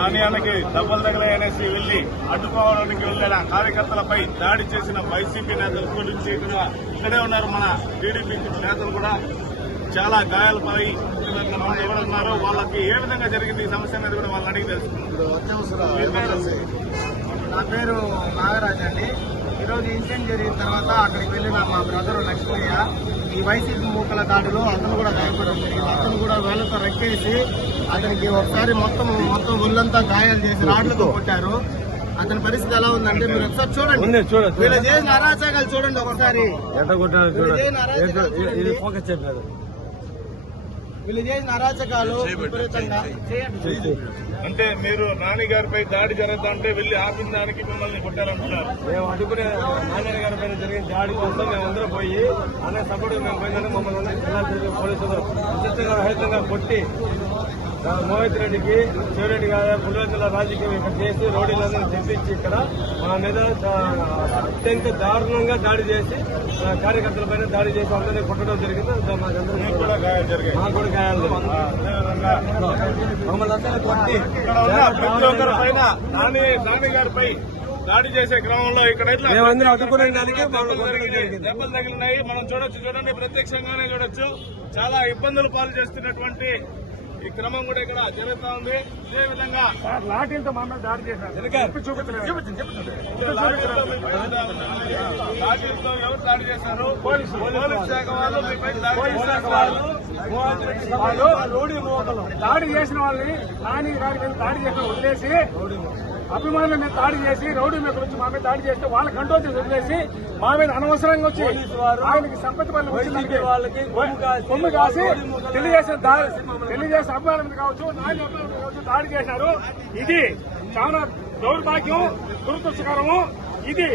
నాని అన్నకి దెబ్బలు తగిలాయనేసి వెళ్ళి అడ్డుకోవడానికి వెళ్ళిన కార్యకర్తలపై దాడి చేసిన వైసీపీ నేతల గురించి కూడా ఇక్కడే ఉన్నారు మన టీడీపీ నేతలు కూడా. చాలా గాయాలు పై ఎవరున్నారు వాళ్ళకి ఏ విధంగా జరిగింది ఈ సమస్య అనేది కూడా వాళ్ళని అడిగి తెలుసుకున్నారు నా పేరు నాగరాజ్ అండి. ఈరోజు ఇన్సిడెంట్ జరిగిన తర్వాత అక్కడికి వెళ్ళిన మా బ్రదర్ లక్ష్మయ్య ఈ వైసీపీ మూకల దాడిలో అతను కూడా గాయపడడం జరిగింది. అతను కూడా వేళ్ళతో రెక్కేసి అతనికి ఒకసారి మొత్తం మొత్తం ఒళ్ళంతా గాయాలు చేసి రాడ్లతో కొట్టారు. అతని పరిస్థితి ఎలా ఉందంటే మీరు ఒకసారి చూడండి. వీళ్ళు చేసిన అరాచకాలు చూడండి ఒకసారి. వీళ్ళు చేసిన అరాచకాలు వీళ్ళు చేసిన అరాచకాలు విపరీతంగా చేయండి. అంటే మీరు నాని గారిపై దాడి జరుగుతుంటే వెళ్ళి ఆపిన దానికి మిమ్మల్ని కొట్టారంటున్నారు మేము అడుగునే నారాయణ గారి పైన జరిగిన దాడి కోసం మేము అందరం పోయి అనే సపోర్ట్ మేము పోయిందని మమ్మల్ని పోలీసులు ఉచితంగా రహితంగా కొట్టి మోహిత్ రెడ్డికి శివరెడ్డి గారు పులివెందుల రాజకీయం ఇక్కడ చేసి రోడ్డులందరూ తెప్పించి ఇక్కడ మా మీద అత్యంత దారుణంగా దాడి చేసి కార్యకర్తల పైన దాడి చేసి అందరినీ కొట్టడం జరిగింది. మీకు కూడా గాయాలు మమ్మల్ని అందరినీ కొట్టి గారిపై దాడి చేసే క్రమంలో ఇక్కడ. దెబ్బలు తగిలినాయి. మనం చూడొచ్చు చూడండి ప్రత్యక్షంగానే చూడొచ్చు. చాలా ఇబ్బందులు పాలు చేస్తున్నటువంటి ఈ క్రమం కూడా ఇక్కడ జరుగుతా ఉంది. ఇదే విధంగా లాఠీలతో మా మీద దాడి చేశారు. చూపించలేదు. లాఠీలతో ఎవరు దాడి చేశారు? పోలీసు. పోలీసు శాఖ వాళ్ళు చేశారు. వాళ్ళు. దాడి చేసిన వాళ్ళని మీద దాడి చేసిన వదిలేసి అభిమానుల మీద దాడి చేసి రౌడీ మీద వచ్చి మా మీద దాడి చేస్తే వాళ్ళ కంట్రోల్ చేసి వదిలేసి మా మీద అనవసరంగా వచ్చి ఆయనకి సంపత్తి వచ్చిందంటే వాళ్ళకి కొమ్ము కాసి తెలియజేసిన దాడి తెలియజేసిన అభిమానుల మీద కావచ్చు అభిమానుల మీద కావచ్చు దాడి చేశారు. ఇది చాలా దౌర్భాగ్యం దురదృష్టకరము. ఇది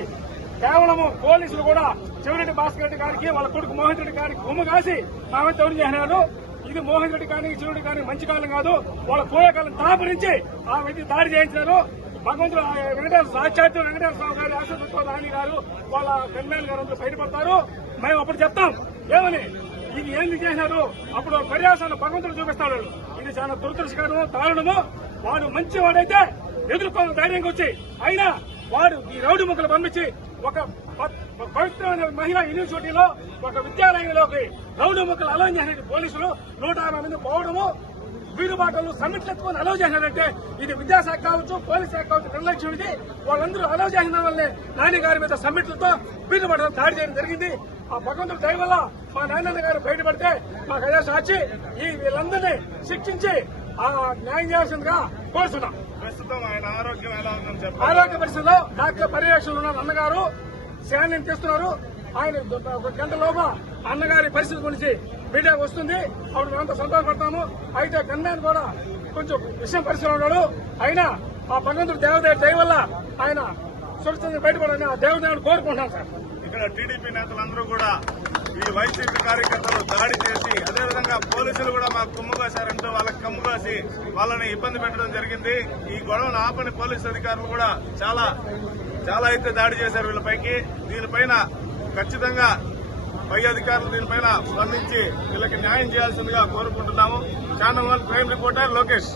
కేవలము పోలీసులు కూడా చెవిరెడ్డి భాస్కర్ రెడ్డి గారికి వాళ్ళ కొడుకు మోహన్ రెడ్డి గారికి కొమ్ము కాసి మా మీద తౌడు చేసినారు ఇది మోహన్ రెడ్డి కానీ చెవిరెడ్డి కానీ మంచి కాలం కాదు. వాళ్ళ పోయే కాలం దాపరించి ఆ వ్యక్తి దాడి చేయించినారు. భగవంతుడు వెంకటేశ్వర సాక్షాత్తు వెంకటేశ్వర స్వామి గారి ఆశీర్వాదంతో రాణి గారు వాళ్ళ కన్వీనర్ గారు అందరూ బయటపడతారు. మేము అప్పుడు చెప్తాం ఏమని? ఇది ఏంది చేసినారు? అప్పుడు పర్యాసాన్ని భగవంతుడు చూపిస్తాడు. ఇది చాలా దురదృష్టకరము దారుణము. వాడు మంచి వాడైతే ఎదుర్కోవాలి ధైర్యంగా వచ్చి అయినా వాడు ఈ రౌడీ ముక్కలు పంపించి ఒక పవిత్రమైన మహిళా యూనివర్సిటీలో ఒక విద్యాలయంలోకి రౌడీ ముక్కలు అలౌ చేసిన పోలీసులు నూట యాభై మంది పోవడము వీరుబాటలు సమ్మిట్లు ఎత్తుకొని అలౌ చేశారంటే ఇది విద్యాశాఖ కావచ్చు పోలీస్ శాఖ కావచ్చు నిర్లక్ష్యం ఇది. వాళ్ళందరూ అలౌ చేసిన వల్లే నాని గారి మీద సమ్మిట్లతో వీరుబాటలు దాడి చేయడం జరిగింది. ఆ భగవంతుడి దయ వల్ల మా నాయనన్న గారు బయటపడితే మా కళ్యాణ సాక్షి ఈ వీళ్ళందరినీ శిక్షించి ఆ న్యాయం చేయాల్సిందిగా కోరుతున్నాం. ప్రస్తుతం ఆయన ఆరోగ్యం ఎలా ఉందని చెప్పారు ఆరోగ్య పరిస్థితిలో డాక్టర్ పర్యవేక్షణలో ఉన్న అన్నగారు. శాన్యం చేస్తున్నారు. ఆయన ఒక గంట లోప అన్నగారి పరిస్థితి గురించి మీడియా వస్తుంది. అప్పుడు మేమంతా సంతోషపడతాము అయితే గన్మ్యాన్ కూడా కొంచెం విషయం పరిస్థితిలో ఉన్నాడు. అయినా ఆ భగవంతుడు దేవదేవ దయ వల్ల ఆయన సురక్షితంగా బయటపడాలని ఆ దేవదేవుని కోరుకుంటున్నాను సార్. ఇక్కడ టీడీపీ నేతలందరూ కూడా ఈ వైసీపీ కార్యకర్తలు దాడి చేసి అదేవిధంగా పోలీసులు కూడా మాకు కొమ్ము కాశారంటూ వాళ్ళకి కమ్ము కాసి వాళ్ళని ఇబ్బంది పెట్టడం జరిగింది. ఈ గొడవను ఆపని పోలీసు అధికారులు కూడా చాలా చాలా అయితే దాడి చేశారు వీళ్ళపైకి. దీనిపైన ఖచ్చితంగా పై అధికారులు దీనిపైన స్పందించి వీళ్ళకి న్యాయం చేయాల్సిందిగా కోరుకుంటున్నాము. Channel one crime reporter Lokesh.